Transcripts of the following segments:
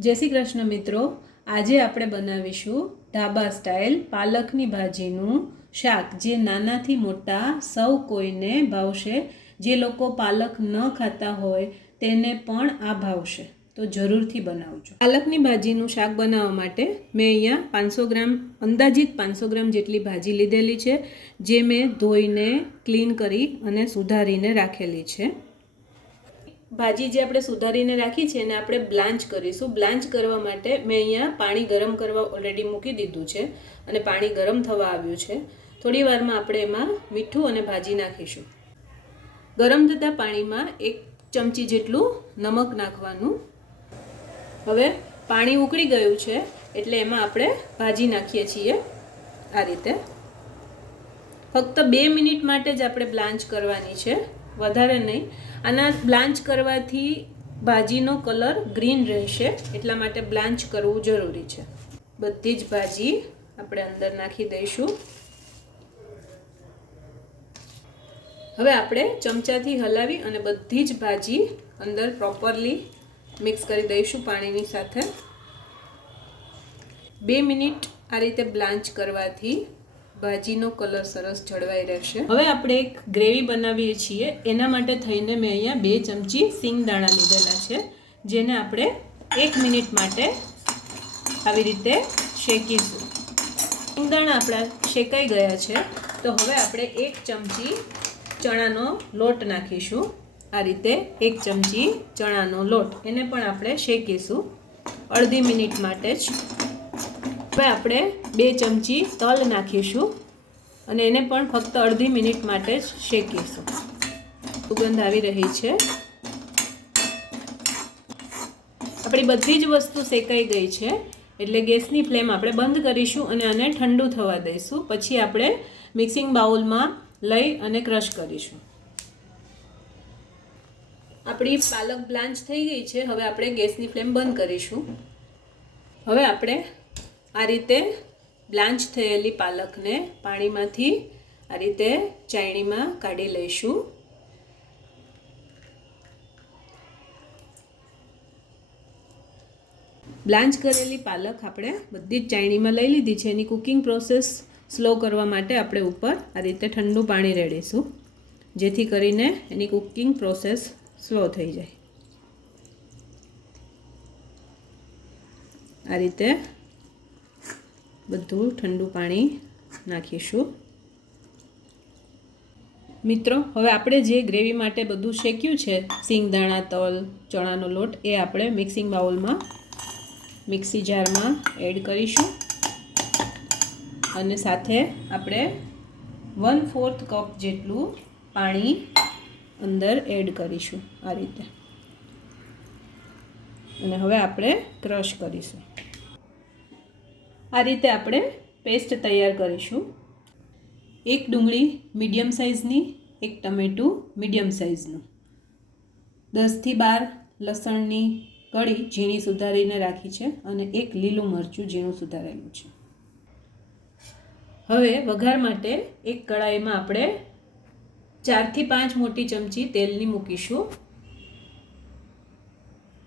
जय श्री कृष्ण मित्रों, आज आपणे बनावीशुं ढाबा स्टाइल पालकनी भाजीनुं शाक जे नानाथी मोटा सौ कोईने भावशे। जे लोको पालक न खाता होय तेने पण आ भावशे, तो जरूरथी बनावजो। पालकनी भाजीनुं शाक बनाववा माटे मैं अहींया 500 ग्राम अंदाजित 500 ग्राम जेटली भाजी लीधेली छे, जे मैं धोईने क्लीन करी अने सुधारीने राखेली छे। भाजी जे આપણે સુધારીને રાખી છે એને આપણે બ્લાન્ચ કરીશું। બ્લાન્ચ કરવા માટે મેં અહીંયા પાણી ગરમ કરવા ઓલરેડી મૂકી દીધું છે અને પાણી ગરમ થવા આવ્યું છે। થોડી વારમાં આપણે એમાં મીઠું અને ભાજી નાખીશું। ગરમ થતા પાણીમાં 1 ચમચી જેટલું નમક નાખવાનું। હવે પાણી ઉકળી ગયું છે એટલે એમાં આપણે ભાજી નાખીએ છીએ આ રીતે। ફક્ત 2 મિનિટ માટે જ આપણે બ્લાન્ચ કરવાની છે, વધારે નહીં। આના બ્લાન્ચ કરવાથી ભાજીનો કલર ગ્રીન રહેશે, એટલા માટે બ્લાન્ચ કરવું જરૂરી છે। બધી જ ભાજી આપણે અંદર નાખી દઈશું। હવે આપણે ચમચાથી હલાવી અને બધી જ ભાજી અંદર પ્રોપરલી મિક્સ કરી દઈશું પાણીની સાથે। 2 મિનિટ આ રીતે બ્લાન્ચ કરવાથી ભાજીનો કલર સરસ જળવાઈ રહેશે। હવે આપણે એક ગ્રેવી બનાવીએ છીએ, એના માટે થઈને મેં અહીંયા 2 ચમચી સિંગદાણા લીધેલા છે, જેને આપણે 1 મિનિટ માટે આવી રીતે શેકીશું। સિંગદાણા આપણા શેકાઈ ગયા છે, તો હવે આપણે 1 ચમચી ચણાનો લોટ નાખીશું। આ રીતે 1 ચમચી ચણાનો લોટ, એને પણ આપણે શેકીશું અડધી મિનિટ માટે જ। હવે આપણે 2 ચમચી તલ નાખીશું અને એને પણ ફક્ત અડધી મિનિટ માટે જ શેકીશું। સુગંધ આવી રહી છે। આપણી બધી જ વસ્તુ શેકાઈ ગઈ છે એટલે ગેસની ફ્લેમ આપણે બંધ કરીશું અને આને ઠંડુ થવા દઈશું। પછી આપણે મિક્સિંગ બાઉલમાં લઈ અને ક્રશ કરીશું। આપણી પાલક બ્લાન્ચ થઈ ગઈ છે, હવે આપણે ગેસની ફ્લેમ બંધ કરીશું। હવે આપણે આ રીતે બ્લાન્ચ થયેલી પાલકને પાણીમાંથી આ રીતે ચાયણીમાં કાઢી લઈશું। બ્લાન્ચ કરેલી પાલક આપણે બધી જ ચાયણીમાં લઈ લીધી છે। એની કુકિંગ પ્રોસેસ સ્લો કરવા માટે આપણે ઉપર આ રીતે ઠંડુ પાણી રેડીશું, જેથી કરીને એની કુકિંગ પ્રોસેસ સ્લો થઈ જાય। આ રીતે બધું ઠંડુ પાણી નાખીશું। મિત્રો, હવે આપણે જે ગ્રેવી માટે બધું શેક્યું છે, સિંગદાણા, તલ, ચણાનો લોટ, એ આપણે મિક્સિંગ બાઉલમાં મિક્સી જારમાં એડ કરીશું અને સાથે આપણે 1/4 કપ જેટલું પાણી અંદર એડ કરીશું આ રીતે। અને હવે આપણે ક્રશ કરીશું। આ રીતે આપણે પેસ્ટ તૈયાર કરીશું। 1 ડુંગળી મીડિયમ સાઇઝની, 1 ટમેટું મીડિયમ સાઇઝનું, 10 થી 12 લસણની કળી ઝીણી સુધારીને રાખી છે અને 1 લીલું મરચું ઝીણું સુધારેલું છે। હવે વઘાર માટે એક કડાઈમાં આપણે 4 થી 5 મોટી ચમચી તેલની મૂકીશું।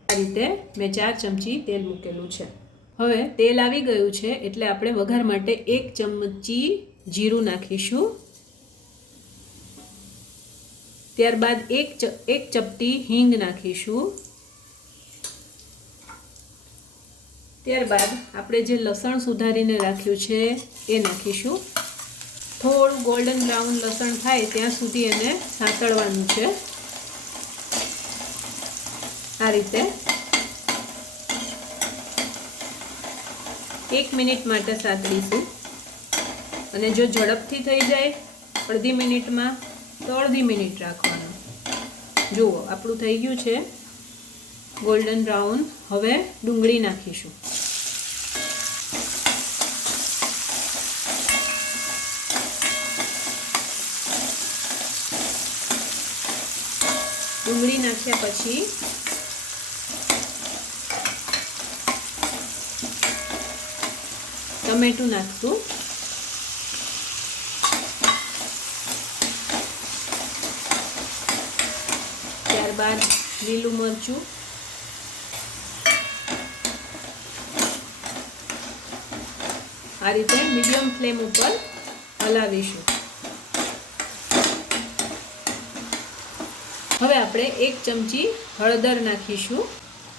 આ રીતે મેં 4 ચમચી તેલ મૂકેલું છે। હવે તેલ આવી ગયું છે એટલે આપણે વઘાર માટે 1 ચમચી જીરું નાખીશું। ત્યારબાદ એક ચપટી હિંગ નાખીશું। ત્યારબાદ આપણે જે લસણ સુધારીને રાખ્યું છે એ નાખીશું। થોડું ગોલ્ડન બ્રાઉન લસણ થાય ત્યાં સુધી એને સાંતળવાનું છે આ રીતે। 1 મિનિટ માટે સાંતળીશું અને જો ઝડપથી થઈ જાય અડધી મિનિટમાં તો અડધી મિનિટ રાખવાનું। જુઓ, આપણું થઈ ગયું છે ગોલ્ડન બ્રાઉન। હવે ડુંગળી નાખીશું। ડુંગળી નાખ્યા પછી ટમેટું નાખશું। ત્યારબાદ લીલું મરચું, આ રીતે મીડિયમ ફ્લેમ ઉપર હલાવીશું. હવે આપણે 1 ચમચી હળદર નાખીશું.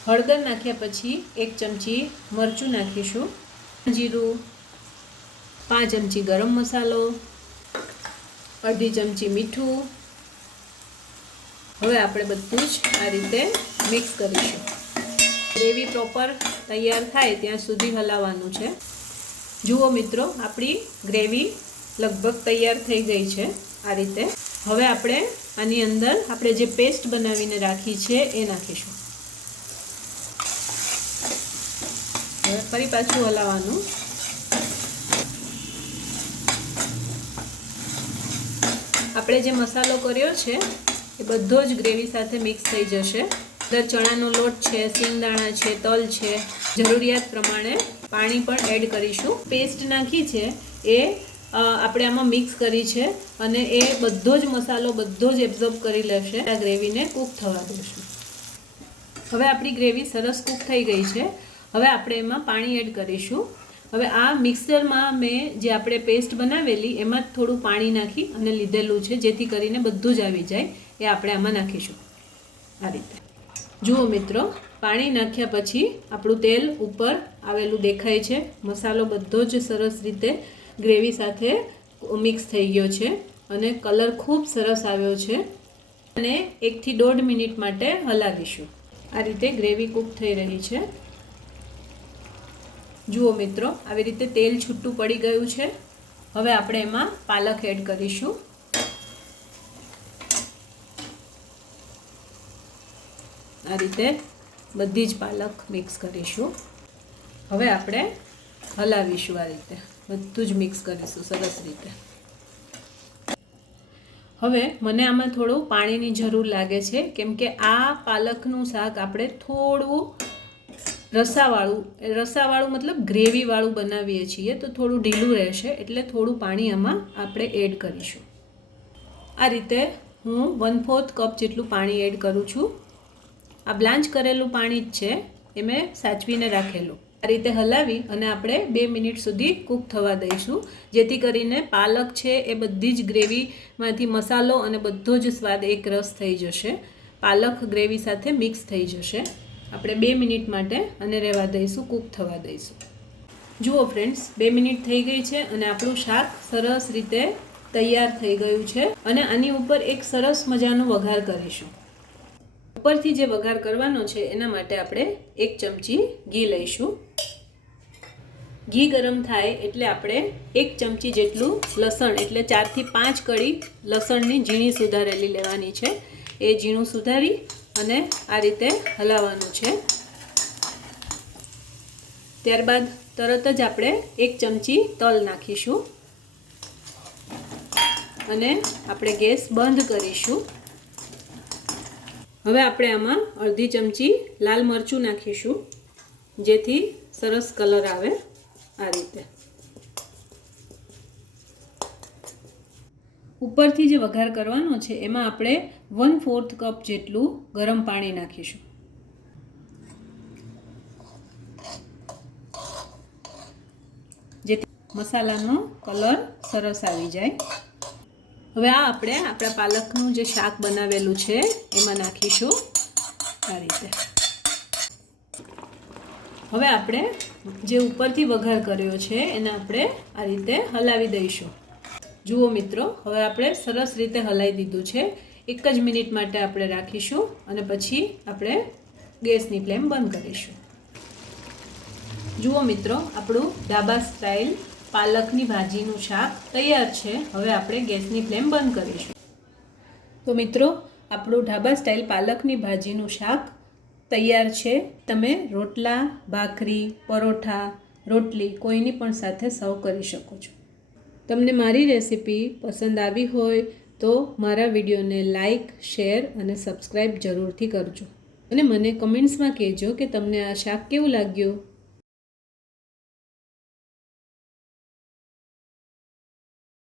હળદર નાખ્યા પછી 1 ચમચી મરચું નાખીશું, જીરું, 5 ચમચી ગરમ મસાલો, અડધી ચમચી મીઠું. હવે આપણે બધું જ આ રીતે મિક્સ કરીશું. ગ્રેવી પ્રોપર તૈયાર થાય ત્યાં સુધી હલાવવાનું છે. જુઓ મિત્રો, આપણી ગ્રેવી લગભગ તૈયાર થઈ ગઈ છે આ રીતે. હવે આપણે આની અંદર આપણે જે પેસ્ટ બનાવીને રાખી છે એ નાખીશું. હવે ફરી પાછું હલાવવાનું. આપણે જે મસાલો કર્યો છે એ બધો જ ગ્રેવી સાથે મિક્સ થઈ જશે. અંદર ચણાનો લોટ છે, સિંગદાણા છે, તલ છે. જરૂરિયાત પ્રમાણે પાણી પણ એડ કરીશું. પેસ્ટ નાખી છે એ આપણે આમાં મિક્સ કરી છે અને એ બધો જ મસાલો બધો જ એબ્ઝોર્બ કરી લેશે. આ ગ્રેવીને કૂક થવા દઈશું. હવે આપણી ગ્રેવી સરસ કૂક થઈ ગઈ છે. હવે આપણે એમાં પાણી એડ કરીશું. હવે આ મિક્સરમાં મેં જે આપણે પેસ્ટ બનાવેલી એમાં થોડું પાણી નાખી અને લીધેલું છે, જેથી કરીને બધું જ આવી જાય. એ આપણે આમાં નાખીશું આ રીતે. જુઓ મિત્રો, પાણી નાખ્યા પછી આપણું તેલ ઉપર આવેલું દેખાય છે. મસાલો બધો જ સરસ રીતે ગ્રેવી સાથે મિક્સ થઈ ગયો છે અને કલર ખૂબ સરસ આવ્યો છે. અને 1 થી 1.5 મિનિટ માટે હલાવીશું. આ રીતે ગ્રેવી કૂક થઈ રહી છે. જુઓ મિત્રો, આવી રીતે તેલ છૂટું પડી ગયું છે. હવે આપણે એમાં પાલક એડ કરીશું. આ રીતે બધી જ પાલક મિક્સ કરીશું. હવે આપણે હલાવીશું. આ રીતે બધું જ મિક્સ કરીશું સરસ રીતે. હવે મને આમાં થોડું પાણીની જરૂર લાગે છે, કેમ કે આ પાલકનું શાક આપણે થોડું રસાવાળું મતલબ ગ્રેવીવાળું બનાવીએ છીએ, તો થોડું ઢીલું રહેશે. એટલે થોડું પાણી આમાં આપણે એડ કરીશું. આ રીતે હું 1/4 કપ જેટલું પાણી એડ કરું છું. આ બ્લાન્ચ કરેલું પાણી જ છે, એ મેં સાચવીને રાખેલું. આ રીતે હલાવી અને આપણે 2 મિનિટ સુધી કૂક થવા દઈશું, જેથી કરીને પાલક છે એ બધી જ ગ્રેવીમાંથી મસાલો અને બધો જ સ્વાદ એક રસ થઈ જશે. પાલક ગ્રેવી સાથે મિક્સ થઈ જશે. આપણે 2 મિનિટ માટે અને રહેવા દઈશું, કૂક થવા દઈશું. જુઓ ફ્રેન્ડ્સ, 2 મિનિટ થઈ ગઈ છે અને આપણું શાક સરસ રીતે તૈયાર થઈ ગયું છે. અને આની ઉપર એક સરસ મજાનો વઘાર કરીશું. ઉપરથી જે વઘાર કરવાનો છે એના માટે આપણે 1 ચમચી ઘી લઈશું. ઘી ગરમ થાય એટલે આપણે 1 ચમચી જેટલું લસણ, એટલે 4 થી 5 કળી લસણની ઝીણી સુધારેલી લેવાની છે. એ ઝીણું સુધારી અને આ રીતે હલાવવાનું છે. ત્યારબાદ તરત જ આપણે 1 ચમચી તલ નાખીશું અને આપણે ગેસ બંધ કરીશું. હવે આપણે આમાં અડધી ચમચી લાલ મરચું નાખીશું, જેથી સરસ કલર આવે. આ રીતે ઉપરથી જે વઘાર કરવાનો છે એમાં આપણે 1/4 કપ જેટલું ગરમ પાણી નાખીશું. જેથી મસાલાનો કલર સરસ આવી જાય. હવે આ આપણે આપણા પાલકનું જે શાક બનાવેલું છે એમાં નાખીશું આ રીતે. હવે આપણે જે ઉપરથી વઘાર કર્યો છે એને આપણે આ રીતે હલાવી દઈશું. જુઓ મિત્રો, હવે આપણે સરસ રીતે હલાવી દીધું છે. 1 જ મિનિટ માટે આપણે રાખીશું અને પછી આપણે ગેસની ફ્લેમ બંધ કરીશું. જુઓ મિત્રો, આપણું ઢાબા સ્ટાઇલ પાલકની ભાજીનું શાક તૈયાર છે. હવે આપણે ગેસની ફ્લેમ બંધ કરીશું. તો મિત્રો, આપણું ઢાબા સ્ટાઇલ પાલકની ભાજીનું શાક તૈયાર છે. તમે રોટલા, ભાખરી, પરોઠા, રોટલી કોઈની પણ સાથે સર્વ કરી શકો છો. તમને મારી રેસીપી પસંદ આવી હોય તો મારા વિડીયોને લાઈક, શેર અને સબસ્ક્રાઈબ જરૂરથી કરજો. અને મને કમેન્ટ્સમાં કહેજો કે તમને આ શાક કેવું લાગ્યું.